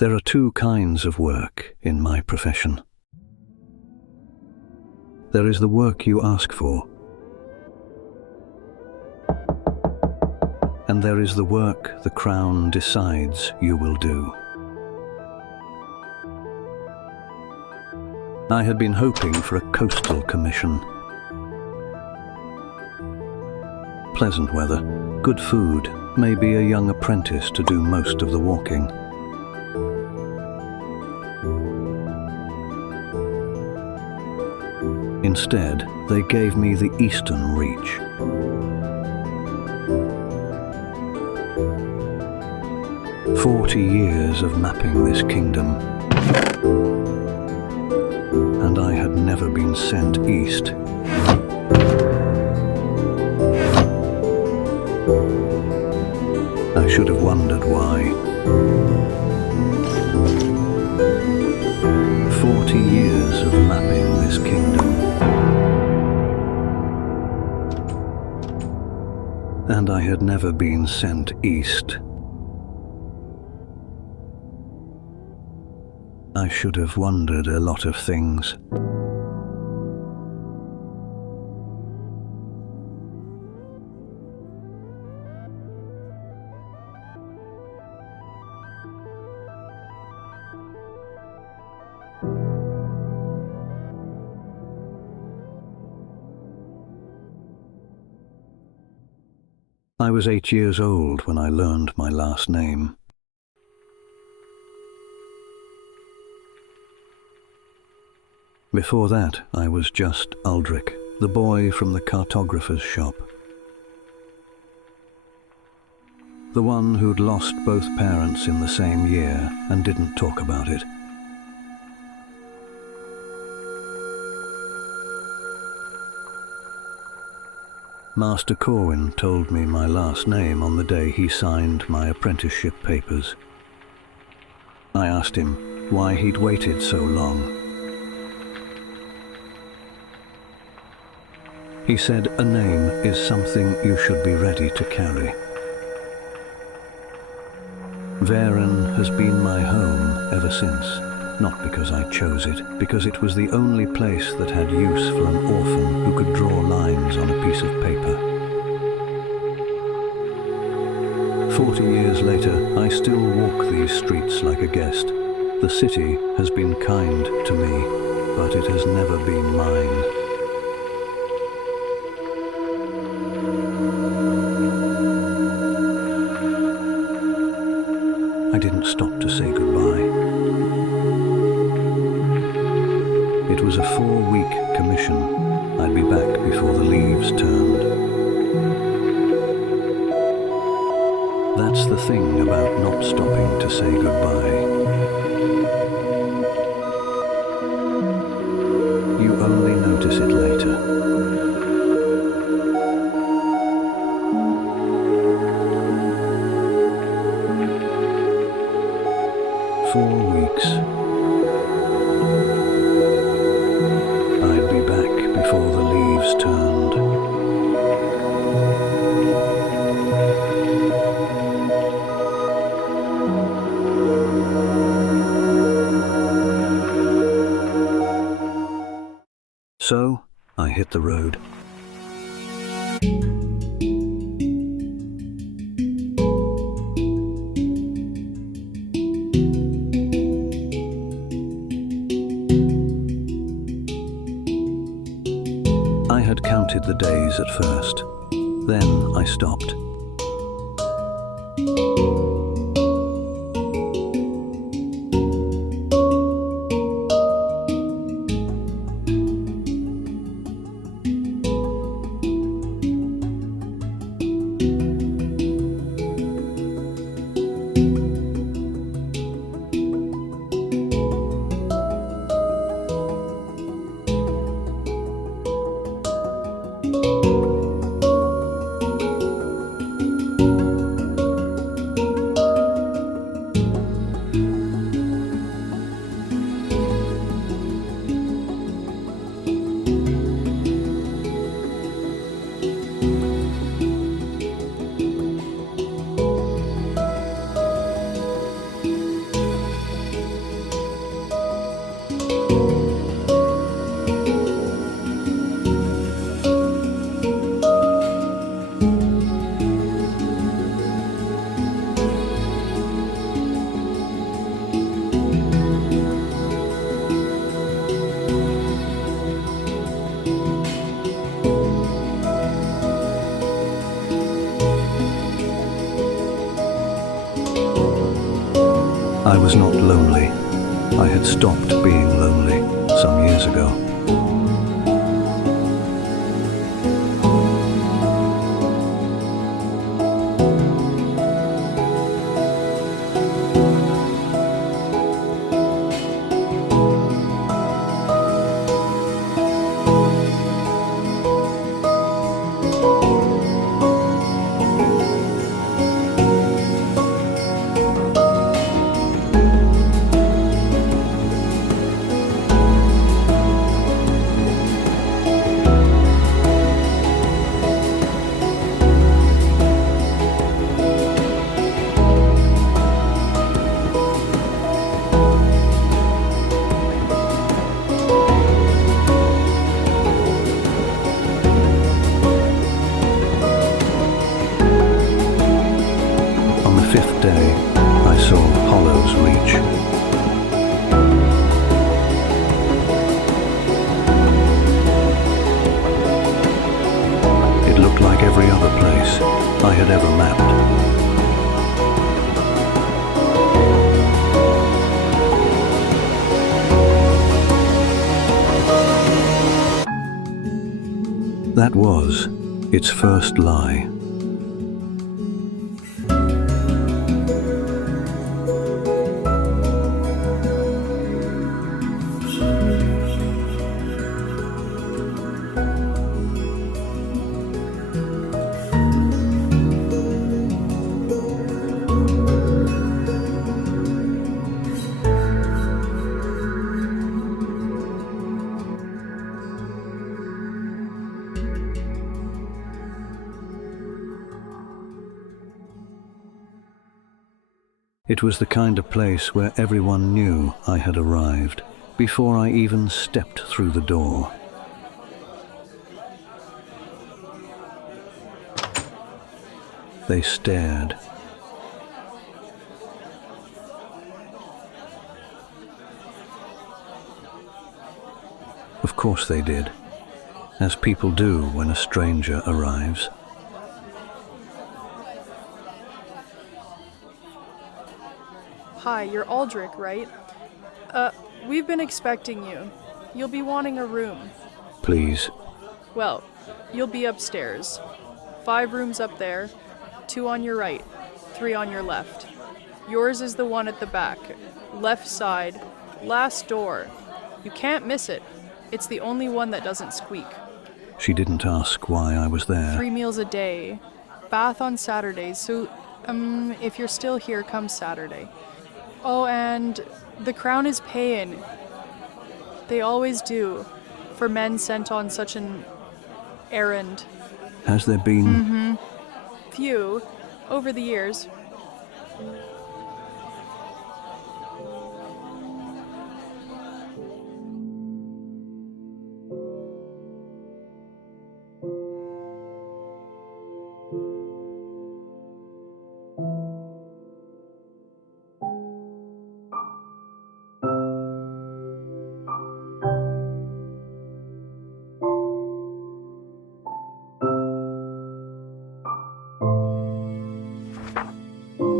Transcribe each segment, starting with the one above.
There are two kinds of work in my profession. There is the work you ask for, and there is the work the Crown decides you will do. I had been hoping for a coastal commission. Pleasant weather, good food, maybe a young apprentice to do most of the walking. Instead, they gave me the Eastern Reach. "40 years of mapping this kingdom, and I had never been sent east. I should have wondered why. 40 years of mapping this kingdom, and I had never been sent east. I should have wondered a lot of things. I was 8 years old when I learned my last name. Before that, I was just Aldric, the boy from the cartographer's shop. The one who'd lost both parents in the same year and didn't talk about it. Master Corwin told me my last name on the day he signed my apprenticeship papers. I asked him why he'd waited so long. He said a name is something you should be ready to carry. Varen has been my home ever since, not because I chose it, because it was the only place that had use for an orphan who could draw lines on a piece of paper. 40 years later, I still walk these streets like a guest. The city has been kind to me, but it has never been mine. I didn't stop to say goodbye. It was a 4-week commission. I'd be back before the leaves turned. That's the thing about not stopping to say goodbye. You only notice it later. I'd be back before the leaves turned. So, I hit the road. I had counted the days at first. Then I stopped. I was not lonely. I had stopped being lonely some years ago. On the fifth day, I saw Hollow's Reach. It looked like every other place I had ever mapped. That was its first lie. It was the kind of place where everyone knew I had arrived before I even stepped through the door. They stared. Of course they did, as people do when a stranger arrives. Hi, you're Aldric, right? We've been expecting you. You'll be wanting a room. Please. Well, you'll be upstairs. 5 rooms up there, 2 on your right, 3 on your left. Yours is the one at the back, left side, last door. You can't miss it. It's the only one that doesn't squeak. She didn't ask why I was there. 3 meals a day. Bath on Saturdays, so, if you're still here, come Saturday. Oh, and the Crown is paying. They always do, for men sent on such an errand. Has there been... Few, over the years.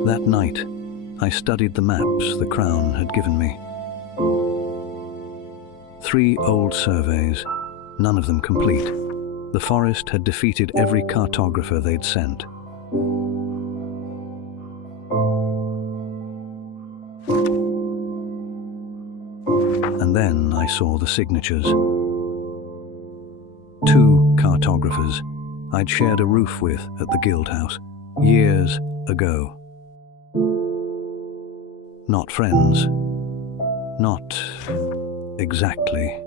That night, I studied the maps the Crown had given me. 3 old surveys, none of them complete. The forest had defeated every cartographer they'd sent. And then I saw the signatures. 2 cartographers I'd shared a roof with at the guild house years ago. Not friends. Not exactly.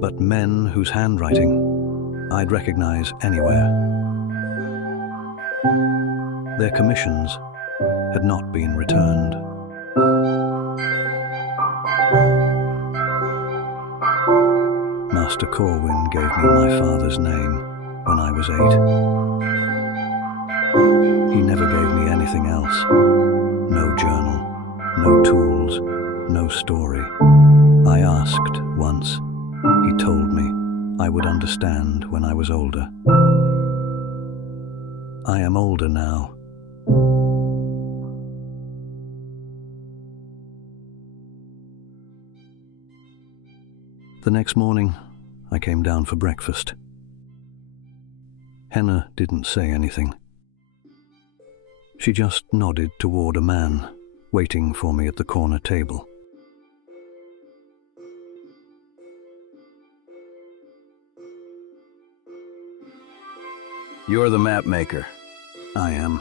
But men whose handwriting I'd recognize anywhere. Their commissions had not been returned. Master Corwin gave me my father's name when I was 8. He never gave me anything else. No journal, no tools, no story. I asked once. He told me I would understand when I was older. I am older now. The next morning, I came down for breakfast. Henna didn't say anything. She just nodded toward a man waiting for me at the corner table. You're the mapmaker. I am.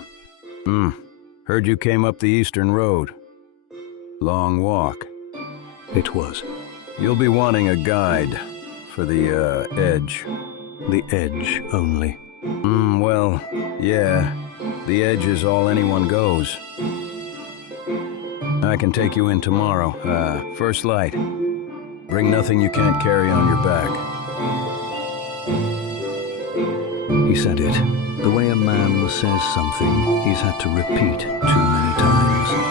Heard you came up the Eastern Road. Long walk. It was. You'll be wanting a guide for the, edge. The edge only. Well, yeah. The edge is all anyone goes. I can take you in tomorrow, first light. Bring nothing you can't carry on your back. He said it, the way a man says something he's had to repeat too many times.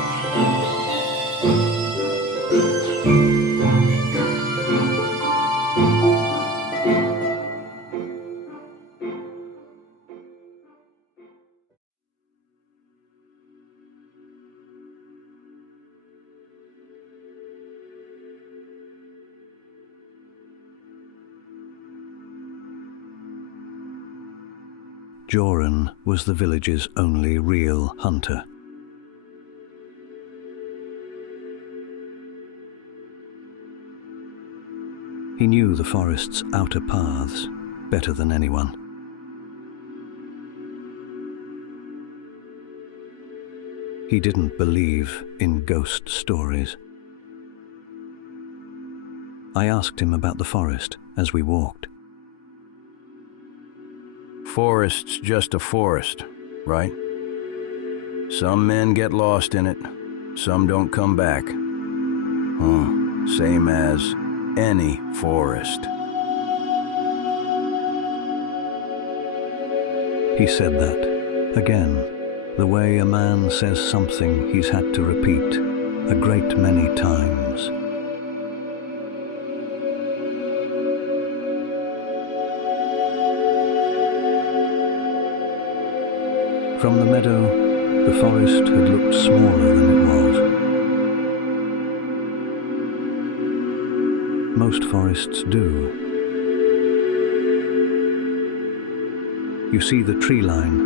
Joran was the village's only real hunter. He knew the forest's outer paths better than anyone. He didn't believe in ghost stories. I asked him about the forest as we walked. Forest's just a forest, right? Some men get lost in it, some don't come back. Same as any forest. He said that, again, the way a man says something he's had to repeat a great many times. From the meadow, the forest had looked smaller than it was. Most forests do. You see the tree line,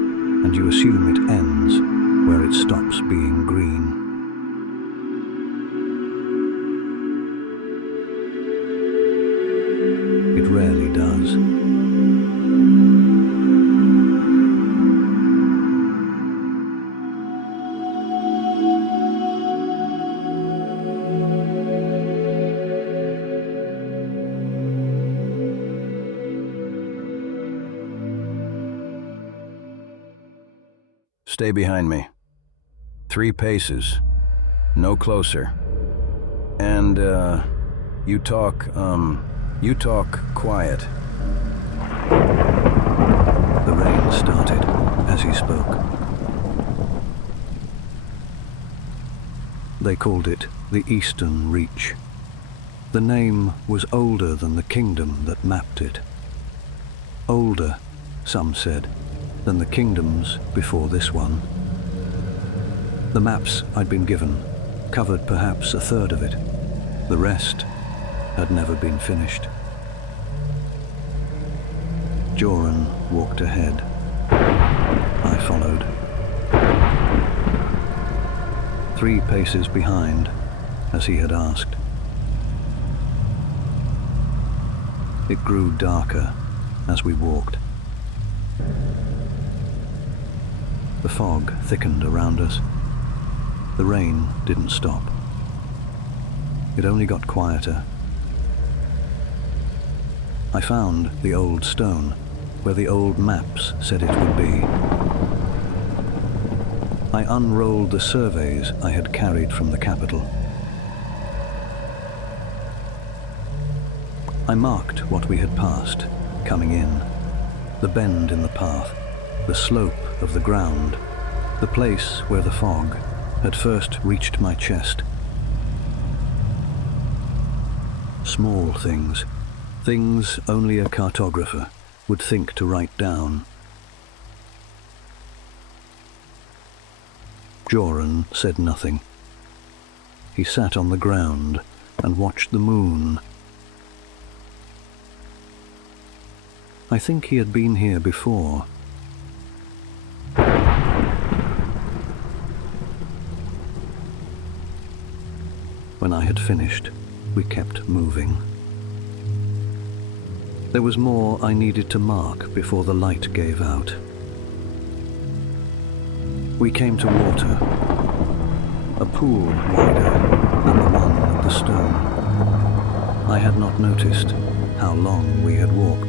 and you assume it ends where it stops being green. It rarely does. Stay behind me. 3 paces. No closer. And, you talk quiet. The rain started as he spoke. They called it the Eastern Reach. The name was older than the kingdom that mapped it. Older, some said, than the kingdoms before this one. The maps I'd been given covered perhaps a third of it. The rest had never been finished. Joran walked ahead. I followed. 3 paces behind, as he had asked. It grew darker as we walked. The fog thickened around us. The rain didn't stop. It only got quieter. I found the old stone where the old maps said it would be. I unrolled the surveys I had carried from the capital. I marked what we had passed, coming in, the bend in the path, the slope of the ground, the place where the fog had first reached my chest. Small things, things only a cartographer would think to write down. Joran said nothing. He sat on the ground and watched the moon. I think he had been here before. When I had finished, we kept moving. There was more I needed to mark before the light gave out. We came to water, a pool wider than the one at the stone. I had not noticed how long we had walked.